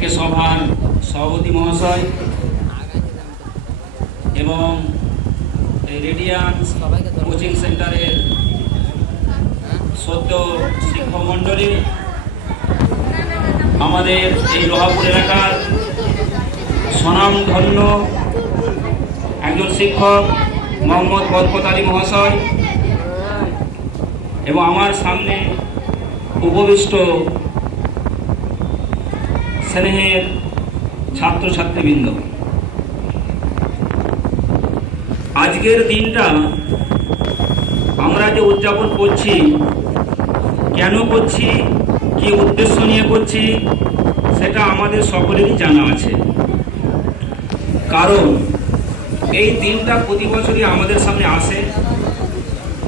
আজকে সভার সভাপতি মহাশয় এবং এই রেডিয়ান্স কোচিং সেন্টারের সদ্য শিক্ষক মণ্ডলী, আমাদের এই লোহাপুর এলাকার স্বনামধন্য একজন শিক্ষক মোহাম্মদ বরকত আলী মহাশয় এবং আমার সামনে উপবিষ্ট স্নেহের ছাত্রছাত্রীবৃন্দ, আজকের দিনটা আমরা যে উদযাপন করছি, কেন করছি, কি উদ্দেশ্য নিয়ে করছি, সেটা আমাদের সকলেরই জানা আছে। কারণ এই দিনটা প্রতি বছরই আমাদের সামনে আসে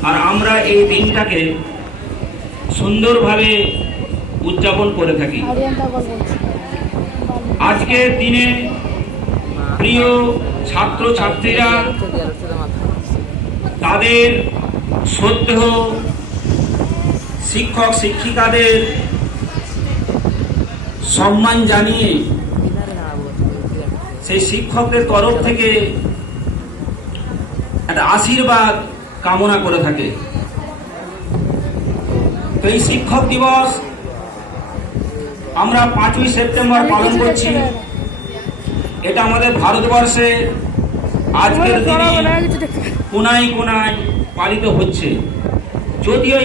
আর আমরা এই দিনটাকে সুন্দরভাবে উদযাপন করে থাকি। আজকের দিনে প্রিয় ছাত্রছাত্রীরা তাদের শ্রদ্ধেয় শিক্ষক শিক্ষিকাদের সম্মান জানিয়ে সেই শিক্ষকদের তরফ থেকে একটা আশীর্বাদ কামনা করে থাকে। তো এই শিক্ষক দিবস আমরা 5ই সেপ্টেম্বর পালন করছি। এটা আমাদের ভারতবর্ষে আজকের দিনে কোনায় কোনায় পালিত হচ্ছে। যদিও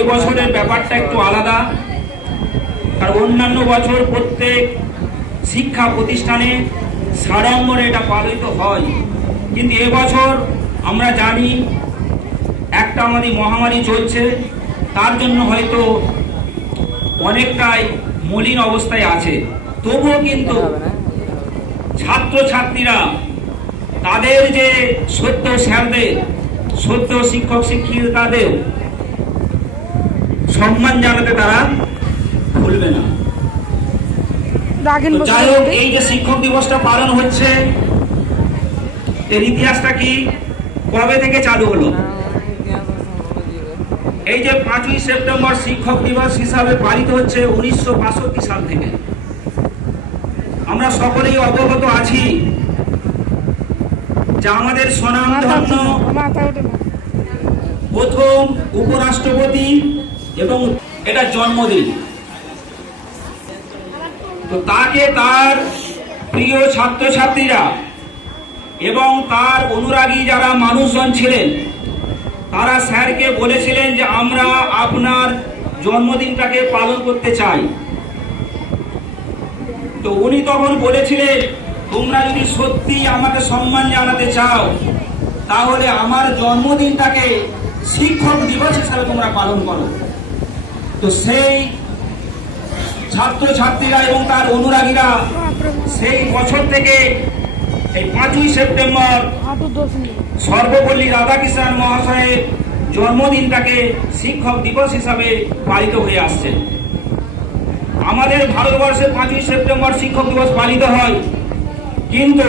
এবছরের ব্যাপারটা একটু আলাদা, আর অন্যান্য বছর প্রত্যেক শিক্ষা প্রতিষ্ঠানে সাড়ম্বরে এটা পালিত হয়, কিন্তু এবছর আমরা জানি একটা আমাদের মহামারী চলছে, তার জন্য হয়তো অনেকটাই মলিন অবস্থায় আছে। তবুও কিন্তু ছাত্রছাত্রীরা তাদের যে সদ্য স্যারদের, সদ্য শিক্ষক শিক্ষিকাদের সম্মান জানাতে তারা ভুলবে না। যাই হোক, এই যে শিক্ষক দিবসটা পালন হচ্ছে, এর ইতিহাসটা কি, কবে থেকে চালু হলো? এই যে 5ই সেপ্টেম্বর শিক্ষক দিবস হিসাবে পালিত হচ্ছে 1962 সাল থেকে। আমরা সকলেই অবগত আছি যে আমাদের স্বনামধন্য প্রথম উপরাষ্ট্রপতি এবং এটা জন্মদিন। তো তাকে তার প্রিয় ছাত্রছাত্রীরা এবং তার অনুরাগী যারা মানুষজন ছিলেন, তারা স্যারকে বলেছিলেন যে আমরা আপনার জন্মদিনটাকে পালন করতে চাই। তো উনি তখন বলেছিলেন, তোমরা যদি সত্যি আমাকে সম্মান জানাতে চাও তাহলে আমার জন্মদিনটাকে শিক্ষক দিবস হিসাবে তোমরা পালন করো। তো সেই ছাত্রছাত্রীরা এবং তার অনুরাগীরা সেই বছর থেকে এই 5ই সেপ্টেম্বর সর্বপল্লী রাধাকৃষ্ণন মহাশয়ের জন্মদিনটাকে শিক্ষক দিবস হিসাবে পালিত হয়ে আসছে। আমাদের ভারতবর্ষে 5ই সেপ্টেম্বর শিক্ষক দিবস পালিত হয়, কিন্তু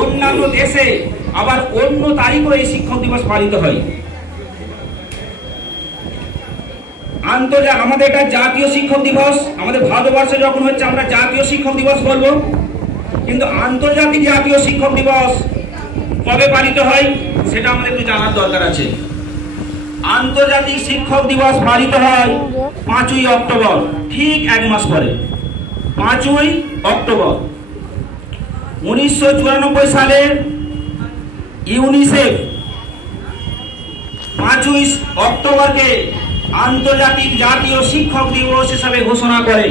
অন্যান্য দেশে আবার অন্য তারিখও এই শিক্ষক দিবস পালিত হয়। আমাদের এটা জাতীয় শিক্ষক দিবস, আমাদের ভারতবর্ষে যখন হচ্ছে আমরা জাতীয় শিক্ষক দিবস বলবো, কিন্তু আন্তর্জাতিক জাতীয় শিক্ষক দিবস কবে পালিত হয় সেটা আমাদের একটু জানার দরকার আছে। আন্তর্জাতিক শিক্ষক দিবস পালিত হয় 5ই অক্টোবর, ঠিক এক মাস পরে, 5ই অক্টোবর 1994 সালে ইউনিসেফ 5ই অক্টোবরকে আন্তর্জাতিক জাতীয় শিক্ষক দিবস হিসাবে ঘোষণা করে।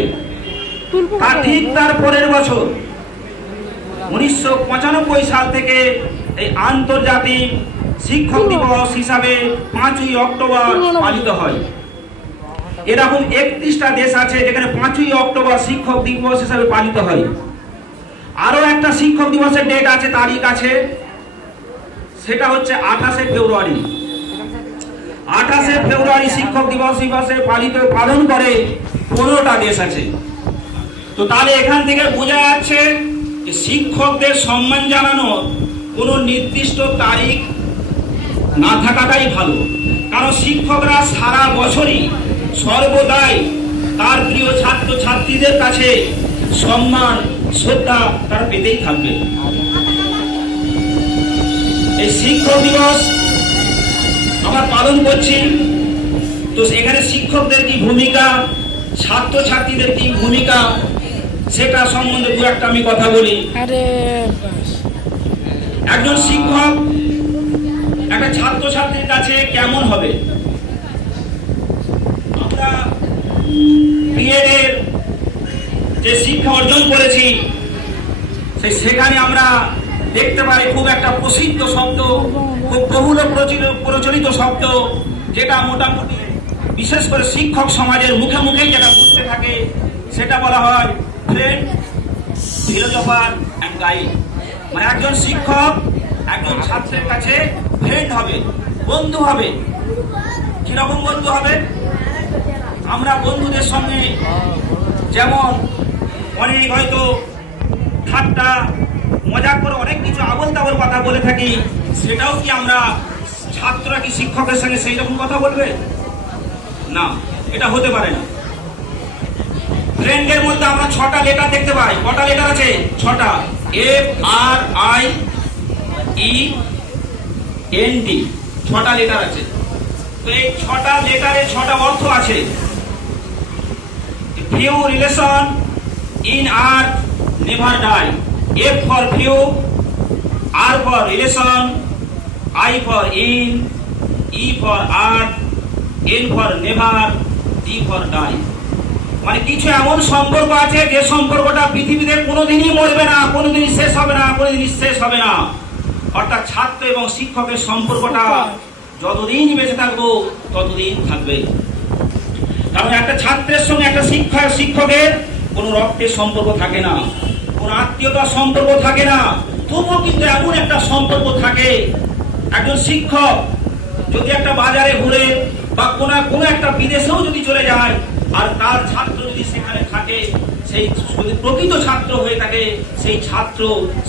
ঠিক তার পরের বছর 1995 সাল থেকে এই আন্তর্জাতিক শিক্ষক দিবস হিসাবে 5ই অক্টোবর পালিত হয়। এরকম 31টা দেশ আছে যেখানে 5ই অক্টোবর শিক্ষক দিবস হিসাবে পালিত হয়। আরো একটা শিক্ষক দিবসের ডেট আছে, তারিখ আছে, সেটা হচ্ছে 28শে ফেব্রুয়ারি। 28শে ফেব্রুয়ারি শিক্ষক দিবস হিসাবে পালন করে 15টা দেশ আছে। তো তাহলে এখান থেকে বোঝা যাচ্ছে যে শিক্ষকদের সম্মান জানানোর কোনো নির্দিষ্ট তারিখ না থাকাটাই ভালো। কারণ শিক্ষকরা সারা বছরই সর্বদাই তার প্রিয় ছাত্র ছাত্রীদের কাছে সম্মান শ্রদ্ধা তারা পেতেই থাকবে। এই শিক্ষক দিবস আমরা পালন করছি, তো এখানে শিক্ষকদের কি ভূমিকা, ছাত্র ছাত্রীদের কি ভূমিকা, সেটা সম্বন্ধে দু একটা আমি কথা বলি। একজন শিক্ষক একটা ছাত্র ছাত্রীর কাছে কেমন হবে? আমরা বিএডের যে শিক্ষা অর্জন করেছি সেখানে আমরা দেখতে পাই খুব একটা প্রসিদ্ধ শব্দ, খুব বহুল প্রচলিত শব্দ, যেটা মোটামুটি বিশেষ করে শিক্ষক সমাজের মুখে মুখে যেটা ঘুরতে থাকে, সেটা বলা হয় ফ্রেন্ড, ফিলোসফার অ্যান্ড গাইড। মানে একজন শিক্ষক একজন ছাত্রের কাছে ফ্রেন্ড হবে, বন্ধু হবে। কিরকম বন্ধু হবে? আমরা বন্ধুদের সঙ্গে যেমন অনেক হয়তো ঠাট্টা মজাক করে অনেক কিছু আবল তাবল কথা বলে থাকি, সেটাও কি আমরা ছাত্ররা কি শিক্ষকের সঙ্গে সেই রকম কথা বলবে? না, এটা হতে পারে না। ফ্রেন্ডের মধ্যে আমরা 6টা লেটার দেখতে পাই। কটা লেটার আছে? 6টা। FRIEND, 6টা লেটার আছে। তো এই 6টা লেটারে 6টা অর্থ আছে। Few relation in earth never die. F for few, R for relation, I for in, E for earth, N for never, D for die. মানে কিছু এমন সম্পর্ক আছে যে সম্পর্কটা পৃথিবীতে কোনোদিনই মরবে না, কোনোদিনই শেষ হবে না, কোনোদিনই শেষ হবে না। অর্থাৎ ছাত্র এবং শিক্ষকের সম্পর্কটা যতদিন বেঁচে থাকবো ততদিন থাকবে। কারণ একটা ছাত্রের সঙ্গে একটা শিক্ষকের কোনো রক্তের সম্পর্ক থাকে না, কোনো আত্মীয়তার সম্পর্ক থাকে না, তবুও কিন্তু এমন একটা সম্পর্ক থাকে। একজন শিক্ষক যদি একটা বাজারে ঘুরে বা কোনো একটা বিদেশেও যদি চলে যায়, আর তার ছাত্র যদি সেখানে থাকে, সেই যদি প্রকৃত ছাত্র হয়ে থাকে, সেই ছাত্র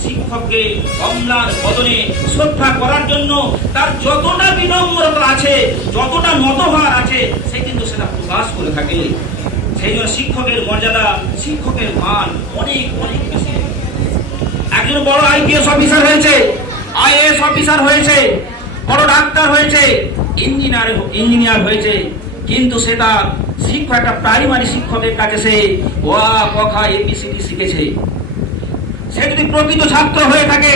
শিক্ষককে অম্লান বদনে শ্রদ্ধা করার জন্য তার যতটা বিনম্রতা আছে, যতটা নত হওয়ার আছে, সে কিন্তু সেটা প্রকাশ করে থাকে। সেই জন্য শিক্ষকের মর্যাদা, শিক্ষকের মান অনেক অনেক বেশি। একজন বড় IPS অফিসার হয়েছে, IAS অফিসার হয়েছে, বড় ডাক্তার হয়েছে, ইঞ্জিনিয়ার হয়েছে, কিন্তু সেটা শিক্ষক একটা প্রাইমারি শিক্ষকের কাছে সে অ আ ক খ ABCD শিখেছে। সে যদি প্রকৃত ছাত্র হয়ে থাকে,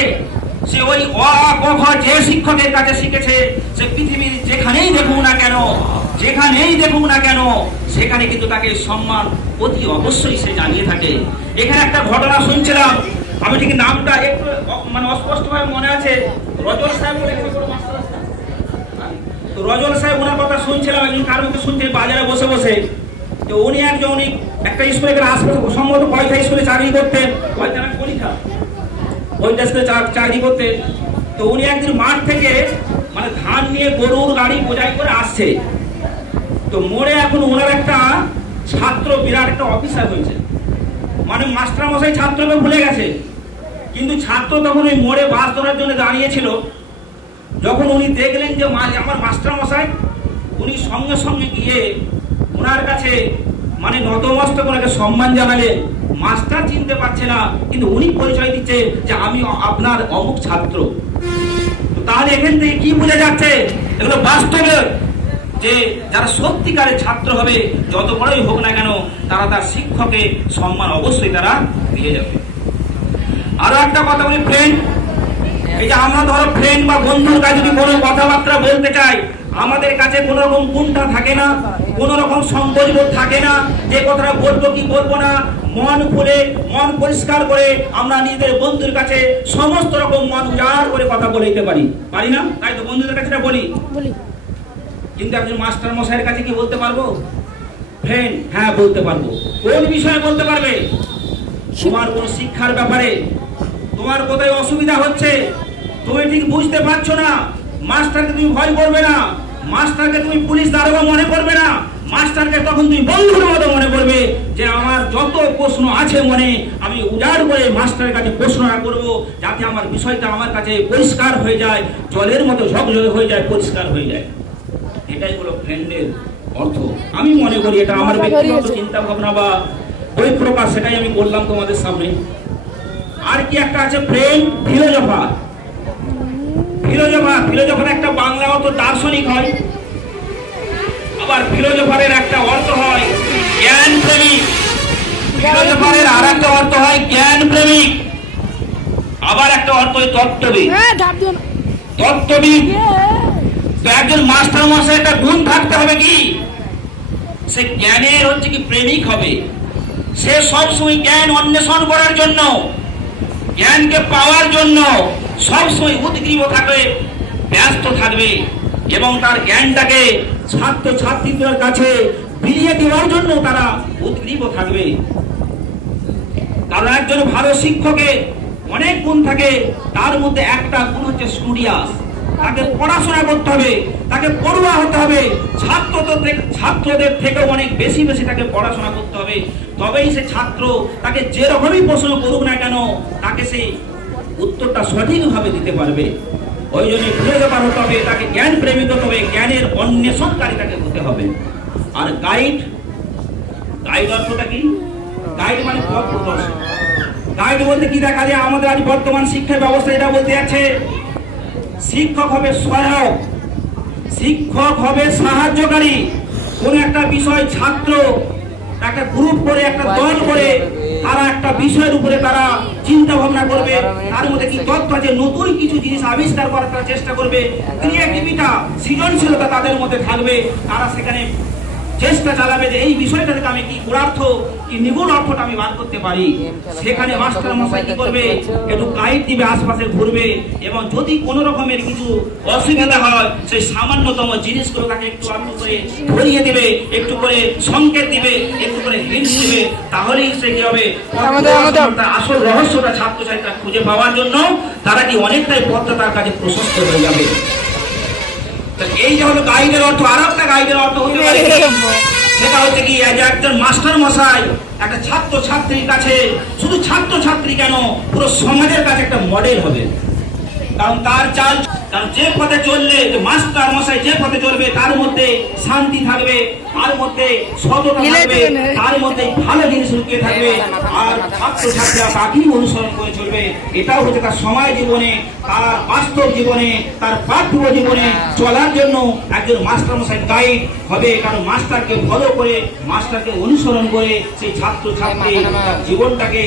সে ওই অ আ ক খ যে শিক্ষকের কাছে শিখেছে, সে পৃথিবীর যেখানেই দেখুক না কেন, যেখানেই দেখুক না কেন, সেখানে কিন্তু তাকে সম্মান অতি অবশ্যই সে জানিয়ে থাকে। এখানে একটা ঘটনা শুনছিলাম, আমি ঠিক নামটা একটু মানে অস্পষ্টভাবে মনে আছে, রজল সাহেব বলে রজল সাহেব, ওনার কথা শুনছিলাম একদিন, কার মুখে শুনছি বাজারে বসে বসে। তো উনি একটা স্কুলে আশপাশে সম্ভবত কয়টা স্কুলে চাকরি করতেন, ওইটা স্কুলে চাকরি করতেন। তো উনি একদিন মাঠ থেকে মানে ধান নিয়ে গরুর গাড়ি বোঝাই করে আসছে। তো মোড়ে এখন ওনার একটা ছাত্র বিরাট একটা অফিসার হয়েছে, মানে মাস্টার মশাই ছাত্রকে ভুলে গেছে, কিন্তু ছাত্র তখন ওই মোড়ে বাস ধরার জন্য দাঁড়িয়েছিল। যখন উনি দেখলেন যে আমার মাস্টার মশাই, উনি সঙ্গে সঙ্গে গিয়ে ওনার কাছে মানে নতমস্তক ওনাকে সম্মান জানালেন। মাস্টার চিনতে পারছে না, কিন্তু উনি পরিচয় দিচ্ছে যে আমি আপনার অমুক ছাত্র। তাহলে এখান থেকে কি বোঝা যাচ্ছে? এগুলো বাস্তবে যে যারা সত্যিকারের ছাত্র হবে, যত বড়ই হোক না কেন, তারা তার শিক্ষকের সম্মান অবশ্যই তারা দিয়ে যাবে। আরো একটা কথা বলি, ফ্রেন্ড। এই যে আমরা ধরো ফ্রেন্ড বা বন্ধুর কাছে যদি কোনো কথাবার্তা বলতে চাই, আমাদের কাছে কোনো রকম কুণ্ঠা থাকে না, কোনো রকম সংকোচবোধ থাকে না, যে কথাটা বলবো কি বলবো না, মন খুলে মন পরিষ্কার করে আমরা নিজেদের বন্ধুর কাছে সমস্ত রকম মন উজাড় করে কথা বলে দিতে পারি না? তাই তো বন্ধুদের কাছে বলি। কিন্তু একজন মাস্টার মশাইয়ের কাছে কি বলতে পারবো? ফ্রেন্ড, হ্যাঁ বলতে পারবো। কোন বিষয়ে বলতে পারবে? তোমার কোন শিক্ষার ব্যাপারে তোমার কোথায় অসুবিধা হচ্ছে, তুমি ঠিক বুঝতে পারছো না, মাস্টারকে তুমি ভয় করবে না, মাস্টারকে তুমি পুলিশ দারোগা মনে করবে না, মাস্টারকে তখন তুমি বন্ধুর মতো মনে করবে যে আমার যত প্রশ্ন আছে মনে, আমি উজাড় করে মাস্টারের কাছে প্রশ্ন করব, যাতে আমার বিষয়টা আমার কাছে পরিষ্কার হয়ে যায়, জলের মতো ঝকঝকে হয়ে যায়, পরিষ্কার হয়ে যায়। এটাই হলো ফ্রেন্ডের অর্থ। আমি মনে করি এটা আমার ব্যক্তিগত চিন্তা ভাবনা বা বই প্রকাশ, সেটাই আমি বললাম তোমাদের সামনে। আর কি একটা আছে প্রেম ফিলোজফার। ফিলোজফার একটা বাংলা অর্থ দার্শনিক হয়, আবার ফিলোজফারের একটা অর্থ হয় জ্ঞান প্রেমিক। ফিলোজফারের আর একটা অর্থ হয় জ্ঞান প্রেমিক, আবার একটা অর্থ হয় তত্ত্ববিদ। তত্ত্ববিদ তো একজন মাস্টার মশাই একটা গুণ থাকতে হবে কি, সে জ্ঞানের হচ্ছে কি প্রেমিক হবে। সে সবসময় জ্ঞান অন্বেষণ করার জন্য, জ্ঞানকে পাওয়ার জন্য সবসময় উদ্গ্রীব থাকবে, ব্যস্ত থাকবে, এবং তার জ্ঞানটাকে ছাত্র ছাত্রীদের কাছে বিলিয়ে দেওয়ার জন্য তারা উদ্গ্রীব থাকবে। কারণ একজন ভালো শিক্ষকের অনেক গুণ থাকে, তার মধ্যে একটা গুণ হচ্ছে স্টুডিয়াস। তাকে পড়াশোনা করতে হবে, তাকে পড়ুয়া হতে হবে, ছাত্রদের থেকে অনেক বেশি তাকে পড়াশোনা করতে হবে। তবেই সে ছাত্র তাকে যেরকমই প্রশ্ন করুক না কেন, তাকে সেই উত্তরটা সঠিকভাবে দিতে পারবে। ওই জন্য ফিলোজফার হতে হবে, তাকে জ্ঞান প্রেমিক হতে হবে, জ্ঞানের অন্বেষণকারী তাকে হতে হবে। আর গাইড অর্থটা কি? গাইড মানে পথ প্রদর্শক। গাইড বলতে কি দেখা যায় আমাদের আজ বর্তমান শিক্ষা ব্যবস্থা এটা বলতে যাচ্ছে, শিক্ষক হবে সহায়ক, শিক্ষক হবে সাহায্যকারী। কোন একটা বিষয় ছাত্র একটা গ্রুপ করে, একটা দল করে, তারা একটা বিষয়ের উপরে তারা চিন্তা ভাবনা করবে, তার মধ্যে কি তথ্য আছে, নতুন কিছু জিনিস আবিষ্কার করার তারা চেষ্টা করবে, ক্রিয়েটিভিটা সৃজনশীলতা তাদের মধ্যে থাকবে। তারা সেখানে চেষ্টা চালাবে যে এই বিষয়টা থেকে আমি কি গুণার্থ কি নিগুণ অর্থটা আমি বার করতে পারি। সেখানে মাস্টার মশাই কি করবে, একটু গাইড দিবে, আশপাশে ঘুরবে, এবং যদি কোন রকমের কিছু অসুবিধা হয় সেই সামান্যতম জিনিসগুলো তাকে একটু আধটু করে ধরিয়ে দিবে, একটু করে সংকেত দিবে, একটু করে হিন্ট দিবে। তাহলেই সে কি হবে, আসল রহস্যটা ছাত্রছাত্রীরা খুঁজে পাওয়ার জন্য তারা কি অনেকটাই পথটা তার কাছে প্রশস্ত হয়ে যাবে। এই যে হলো গাইডের অর্থ। আর একটা গাইডের অর্থ হতে পারে, সেটা হচ্ছে কি একজন মাস্টার মশাই একটা ছাত্র ছাত্রীর কাছে, শুধু ছাত্র ছাত্রী কেন, পুরো সমাজের কাছে একটা মডেল হবে। কারণ তার চাল, কারণ যে পথে চললে মাস্টার মশাই যে পথে চলবে তার মধ্যে শান্তি থাকবে, তার মধ্যে সততা থাকবে, তার মধ্যে ভালো জিনিস লুকিয়ে থাকবে, আর ছাত্র ছাত্রীরা তাকেই অনুসরণ করে চলবে। এটাও হচ্ছে তার সময় জীবনে, তার বাস্তব জীবনে, তার পাঠ্য জীবনে চলার জন্য একজন মাস্টার মশাই গাইড হবে। কারণ মাস্টারকে ফলো করে, মাস্টারকে অনুসরণ করে সেই ছাত্র ছাত্রী তার জীবনটাকে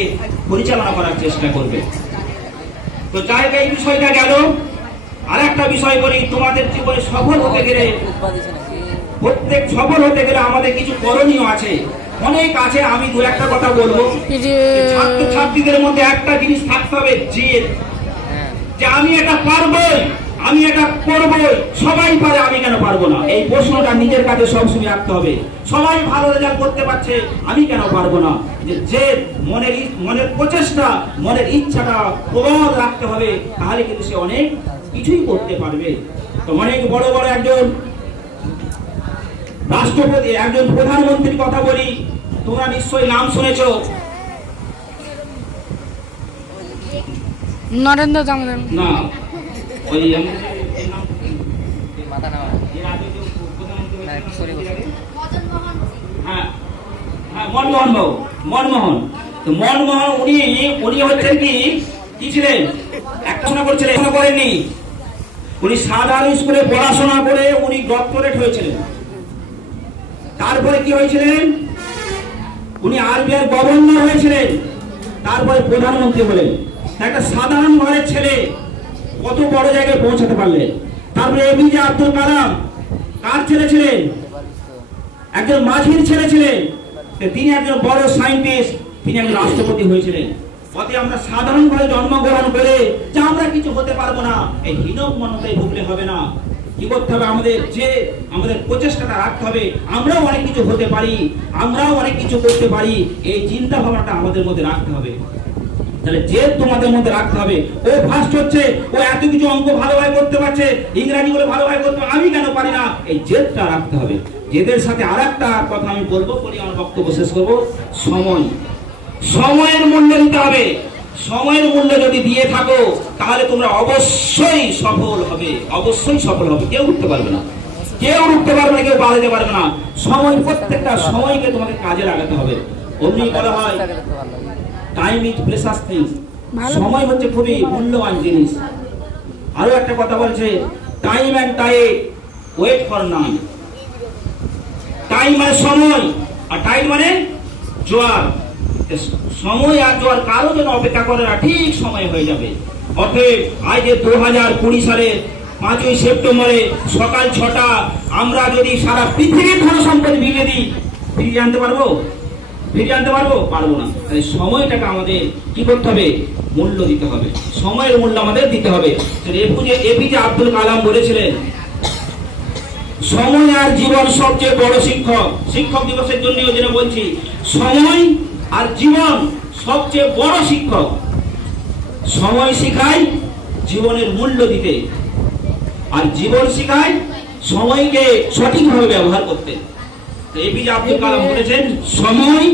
পরিচালনা করার চেষ্টা করবে। তো যাই এই বিষয়টা গেল। আর একটা বিষয় বলি, তোমাদের জীবনে সফল হতে গেলে, প্রত্যেক সফল হতে গেলে আমাদের কিছু করণীয় আছে, অনেক আছে। আমি দু একটা কথা বলবো। ছাত্র ছাত্রীদের মধ্যে একটা জিনিস থাকতে হবে, জেদ, যে আমি এটা পারবোই, আমি এটা করবোই, সবাই পারে আমি কেন পারবো না। এই প্রশ্নটা নিজের কাছে সবসময় রাখতে হবে। সবাই ভালো রেজাল্ট করতে পারছে, আমি কেন পারবো না। যে মনের প্রচেষ্টা, মনের ইচ্ছাটা প্রবল রাখতে হবে, তাহলে কিন্তু সে অনেক কিছুই করতে পারবে। তো অনেক বড় বড় একজন রাষ্ট্রপতি, একজন প্রধানমন্ত্রীর কথা বলি, তোমরা নিশ্চয়ই নাম শুনেছো, নরেন্দ্র দামোদর। না, ওই মনমোহন। তো মনমোহন উনি হচ্ছেন কি ছিলেন, একটা শোনা করছিলেন, করেননি। উনি সাধারণ স্কুলে পড়াশোনা করে উনি ডক্টরেট হয়েছিলেন। তারপরে কি হয়েছিলেন, উনি আরবিআই গভর্নর হয়েছিলেন, তারপরে প্রধানমন্ত্রী হলেন। একটা সাধারণ ঘরের ছেলে কত বড় জায়গায় পৌঁছাতে পারলেন। তারপরে এপিজে আব্দুল কালাম কার ছেলে ছিলেন, একজন মাঝির ছেলে ছিলেন। তিনি একজন বড় সায়েন্টিস্ট, তিনি একজন রাষ্ট্রপতি হয়েছিলেন। অতএব আমরা সাধারণ ঘরে জন্মগ্রহণ করে যে আমরা কিছু হতে পারবো না, এই হীনমন্যতায় ভুগলে হবে না। কি করতে হবে, আমাদের প্রচেষ্টাটা রাখতে হবে, আমরাও অনেক কিছু হতে পারি, আমরাও অনেক কিছু করতে পারি। এই চিন্তা ভাবনাটা আমাদের মধ্যে রাখতে হবে। তাহলে জেদ তোমাদের মধ্যে রাখতে হবে। ও ফার্স্ট হচ্ছে, ও এত কিছু অঙ্ক ভালোভাবে করতে পারছে, ইংরাজি গুলো ভালোভাবে করতে পারছে, আমি কেন পারি না। এই জেদটা রাখতে হবে। জেদের সাথে আর একটা কথা আমি বলবো, বলি আমার বক্তব্য শেষ করবো। সময়ের মূল্য দিতে হবে। সময়ের মূল্য যদি দিয়ে থাকো তাহলে তোমরা অবশ্যই সফল হবে, অবশ্যই সফল হবে। কেউ উঠতে পারবে না, কেউ রুখতে পারবে না, কেউ বাধাতে পারবে না। সময়, প্রত্যেকটা সময়কে তোমাকে কাজে লাগাতে হবে। অমনি বলা হয় টাইম ইজ প্রেশাস থিংস, সময় হচ্ছে খুবই মূল্যবান জিনিস। আরো একটা কথা বলছে time and time wait for none. Time মানে সময়, আর টাইম মানে জোয়ার। সময় আর জোয়ার কারো জন্য অপেক্ষা করে না, ঠিক সময় হয়ে যাবে। অতএব আজ 2020 সালে 5ই সেপ্টেম্বরে সকাল 6টা আমরা যদি সারা পৃথিবীর ধন সম্পদ বিলিয়ে দিই, ফিরিয়ে আনতে পারবো? ফিরিয়ে আনতে পারবো? পারবো না। তাই সময়টাকে আমাদের কি করতে হবে? মূল্য দিতে হবে, সময়ের মূল্য আমাদের দিতে হবে। এপিজে আব্দুল কালাম বলেছিলেন, সময় আর জীবন সবচেয়ে বড় শিক্ষক। শিক্ষক দিবসের জন্য যেন বলছি, সময় আর জীবন সবচেয়ে বড় শিক্ষক। সময় শিখায় জীবনের মূল্য দিতে, আর জীবন শিখায় সময়কে সঠিকভাবে ব্যবহার করতে। এপিজে আব্দুল কালাম বলেছেন সময়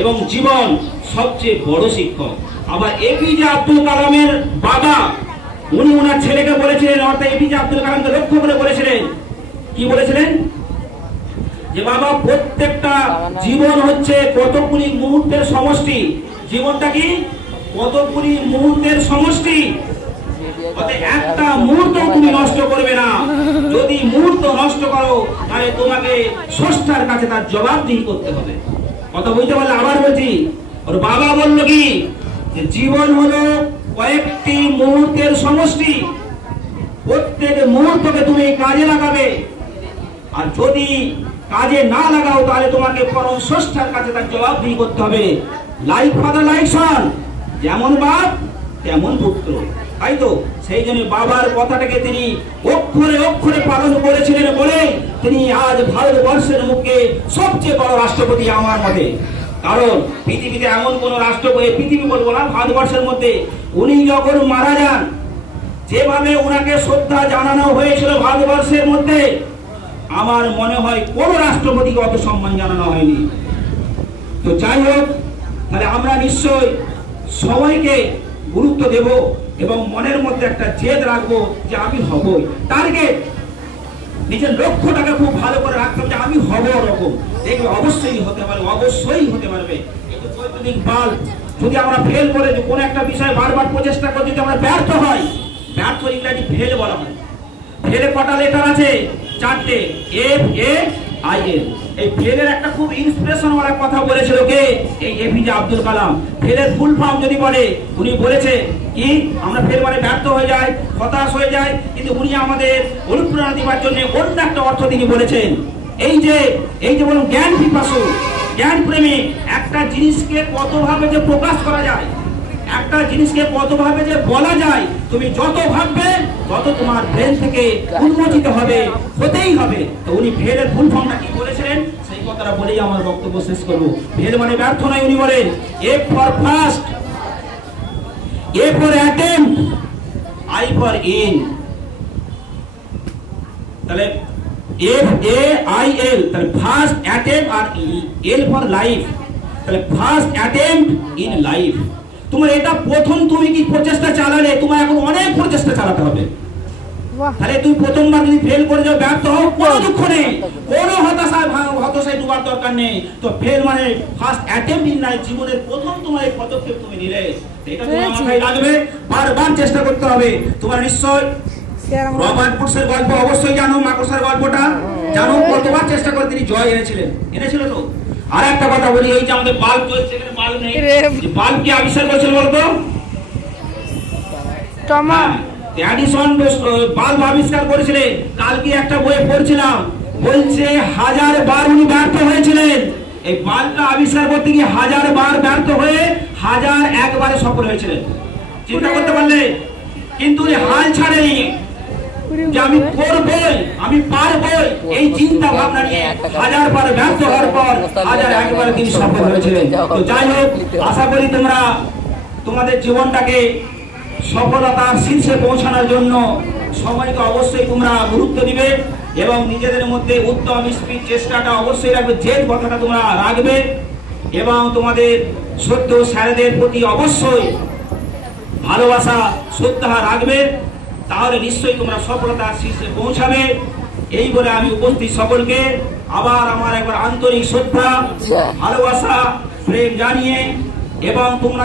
এবং জীবন সবচেয়ে বড় শিক্ষক। আবার এপিজে আব্দুল কালামের বাবা উনি ওনার ছেলেকে বলেছিলেন, অর্থাৎ এপিজে আব্দুল কালামকে লক্ষ্য করে বলেছিলেন, কি বলেছিলেন? যে বাবা, প্রত্যেকটা জীবন হচ্ছে কতগুলি মুহূর্তের সমষ্টি। জীবনটা কি? কতগুলি মুহূর্তের সমষ্টি। একটা মুহূর্ত তুমি নষ্ট করবে না। যদি মুহূর্ত নষ্ট করো তাহলে তোমাকে স্রষ্টার কাছে তার জবাবদিহি করতে হবে। কথা বুঝতে পারলে? আবার বলছি, ওর বাবা বলল কি, যে জীবন হলো কয়েকটি মুহূর্তের সমষ্টি। প্রত্যেক মুহূর্তকে তুমি কাজে লাগাবে, আর যদি কাজে না লাগাও তাহলে তোমাকে পরম স্রষ্টার কাছে তার জবাবদিহি করতে হবে। লাইক ফাদার লাইক সন, যেমন বাপ তেমন পুত্র। তাই তো সেই জন্য বাবার কথাটাকে তিনি অক্ষরে অক্ষরে পালন করেছিলেন বলে তিনি আজ ভারতবর্ষের মুখে সবচেয়ে বড় রাষ্ট্রপতি আমার মতে। কারণ পৃথিবীতে এমন কোন রাষ্ট্রপতি, পৃথিবী বলবো না, ভারতবর্ষের মধ্যে উনি যখন মারা যান, যেভাবে ওনাকে শ্রদ্ধা জানানো হয়েছিল ভারতবর্ষের মধ্যে, আমার মনে হয় কোন রাষ্ট্রপতিকে অত সম্মান জানানো হয়নি। তো যাই হোক, তাহলে আমরা নিশ্চয় সময়কে গুরুত্ব দেব এবং মনের মধ্যে একটা জেদ রাখবো যে আমি হব। টার্গেট, নিজের লক্ষ্যটাকে খুব ভালো করে রাখতে হবে যে আমি হব ওরকম। দেখবে অবশ্যই হতে পারবে, অবশ্যই হতে পারবে। কিন্তু বৈদ্যুতিক বাল্ব যদি আমরা ফেল করে কোন একটা বিষয় বারবার প্রচেষ্টা করে যদি আমরা ব্যর্থ হয়, ব্যর্থ ইংরাজি ফেল বলা হয়। ফেলে কটা লেটার আছে? 4টে, FAIL। এই ফেলের একটা খুব ইন্সপিরেশন ওয়ালা কথা বলেছিল কে? এই এপিজে আব্দুল কালাম। ফেলের ফুল ফর্ম যদি বলে, উনি বলেছে কি, আমরা ফেল মানে ব্যর্থ হয়ে যায়, হতাশ হয়ে যায়, কিন্তু উনি আমাদের অনুপ্রেরণা দেওয়ার জন্য অন্য একটা অর্থ তিনি বলেছেন। এই যে বলুন জ্ঞান পিপাসু, জ্ঞান প্রেমী। একটা জিনিসকে কতভাবে যে প্রকাশ করা যায়, একটা জিনিসকে কতভাবে যে বলা যায়, তুমি যত ভাববে তত তোমার ব্রেন থেকে উন্মোচিত হবে, হতেই হবে। তো উনি ফেলের ফুল ফর্মটা কি বলেছিলেন সেই কথাটা বলেই আমার বক্তব্য শেষ করব। ফেল মানে ব্যর্থ নয়। উনি বলেন A for first, A for attempt, I for in। তাহলে FAIL, তাহলে ফার্স্ট অ্যাটেম্প, আর L ফর লাইফ। তাহলে ফার্স্ট অ্যাটেম্প ইন লাইফ। তোমার এটা প্রথম, তুমি কি প্রচেষ্টা চালালে, তোমার এখন অনেক প্রচেষ্টা চালাতে হবে। তাহলে তুমি প্রথমবার যদি ফেল করে যাও, ব্যর্থ হও, কোনো দুঃখ নেই, কোনো হতাশায় ডুবার দরকার নেই। তো ফেল মানে ফার্স্ট অ্যাটেম্প ইন লাইফ, জীবনের প্রথম তোমার এই পদক্ষেপ তুমি নিলে, এটা তোমার মাথায় রাখবে, বারবার চেষ্টা করতে হবে। তোমার নিশ্চয় রবার্ট বুশের গল্প অবশ্যই জানো, মাকড়সার গল্পটা জানো, কতবার চেষ্টা করে তিনি জয় এনেছিল তো। আর একটা কথা বলি, এই যে আমাদের বাল্ব চলছে, এখানে বাল্ব নেই, বাল্ব কে আবিষ্কার করেছিল বলতো? এডিসন বাল্ব আবিষ্কার করেছিলেন। কালকে একটা বই পড়ছিলাম, বলছে 1000 বার উনি ব্যর্থ হয়েছিলেন। এই বাল্বটা আবিষ্কার করতে গিয়ে 1000 বার ব্যর্থ হয়ে 1001 বারে সফল হয়েছিলেন। চিন্তা করতে পারলে? কিন্তু এই হাল ছাড়েনি যে আমি করবই, আমি পারবই, এই চিন্তা ভাবনা নিয়ে 1000 বার ব্যর্থ হওয়ার পর 1001 বার তিনি সফল হয়েছিলেন। তো যাই হোক, আশা করি তোমরা তোমাদের জীবনটাকে সফলতার শীর্ষে পৌঁছানোর জন্য সময়কে অবশ্যই তোমরা গুরুত্ব দিবে এবং নিজেদের মধ্যে উদ্যম স্পিড চেষ্টাটা অবশ্যই রাখবে, জেদ কথাটা তোমরা রাখবে এবং তোমাদের সদ্য স্যারেদের প্রতি অবশ্যই ভালোবাসা শ্রদ্ধা রাখবে। তাহলে নিশ্চয়ই তোমরা সফলতার শীর্ষে পৌঁছাবে। এই বলে আমি উপস্থিত সকলকে আবার আমার একবার আন্তরিক শ্রদ্ধা, ভালোবাসা, প্রেম জানিয়ে এবং তোমরা